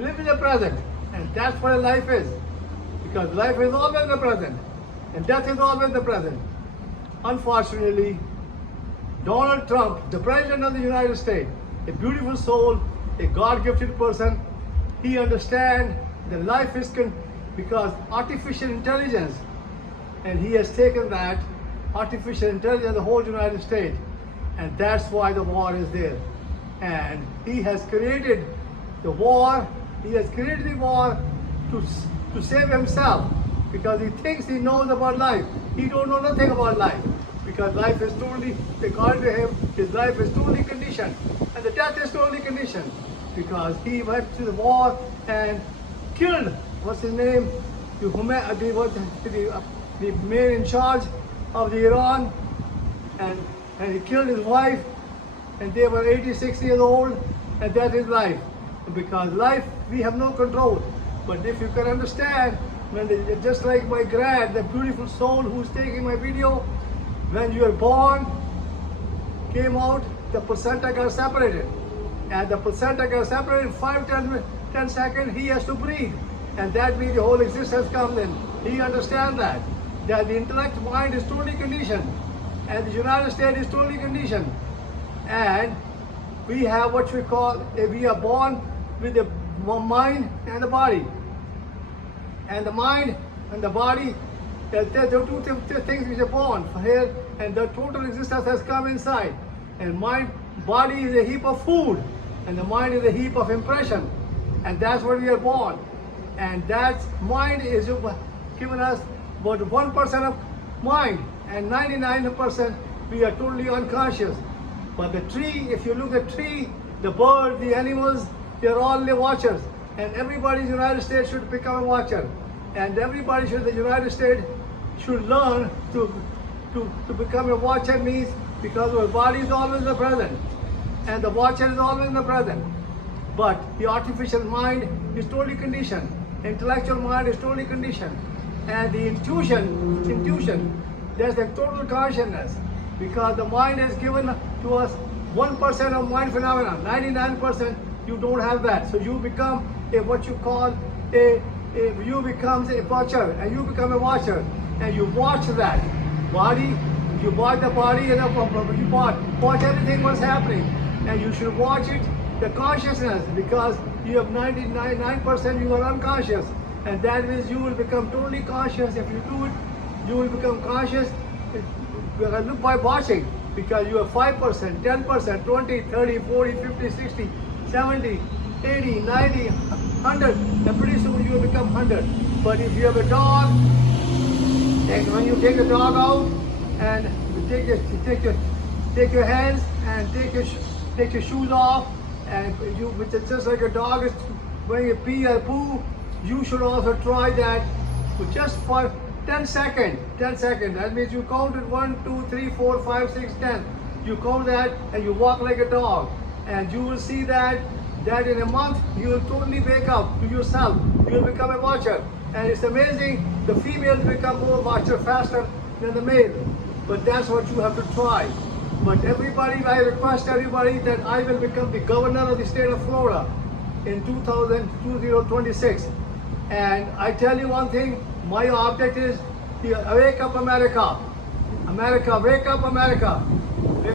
Live in the present. And that's what life is. Because life is always the present. And death is always the present. Unfortunately, Donald Trump, the President of the United States, a beautiful soul, a God-gifted person, he understands that life is because artificial intelligence, and he has taken that artificial intelligence, the whole United States, and that's why the war is there. And he has created the war, to save himself, because he thinks he knows about life. He don't know nothing about life, because life is totally, according to him, his life is totally conditioned, and the death is totally conditioned, because he went to the war and killed, what's his name, the man in charge of the Iran, and he killed his wife, and they were 86 years old, and that is life. Because life, we have no control. But if you can understand, just like my grad, the beautiful soul who's taking my video, when you are born, came out, the placenta got separated. And the placenta got separated 10 seconds, he has to breathe. And that means the whole existence comes in. He understands that the intellect mind is totally conditioned. And the United States is totally conditioned. And we have what we call, we are born with the mind and the body. And the mind and the body, there are two things which are born here, and the total existence has come inside. And body is a heap of food, and the mind is a heap of impression. And that's where we are born. And that mind is given us about 1% of mind, and 99% we are totally unconscious. But the tree, if you look at the tree, the bird, the animals, they're all the watchers. And everybody in the United States should become a watcher. And everybody in the United States should learn to become a watcher, means because our body is always in the present. And the watcher is always in the present. But the artificial mind is totally conditioned. Intellectual mind is totally conditioned. And the intuition, there's a total consciousness. Because the mind is given to us 1% of mind phenomena, 99% you don't have that. So you become what you call you become a watcher, and you become a watcher, and you watch that body, you watch the body, and you watch everything what's happening, and you should watch it, the consciousness, because you have 99% you are unconscious, and that means you will become totally conscious. If you do it, you will become conscious. Look by watching, because you have 5%, 10%, 20, 30, 40, 50, 60, 70, 80, 90, 100, and pretty soon you will become 100. But if you have a dog, and when you take the dog out, and you take your hands and take your shoes off, and which is just like a dog is when a pee or poo, you should also try that just for 10 seconds. 10 seconds. That means you counted 1, 2, 3, 4, 5, 6, 10. You count that and you walk like a dog. And you will see that in a month you will totally wake up to yourself. You will become a watcher. And it's amazing, the females become more watcher faster than the male. But that's what you have to try. But everybody, I request everybody that I will become the governor of the state of Florida in 2026. And I tell you one thing, my object is to wake up America. America, wake up America.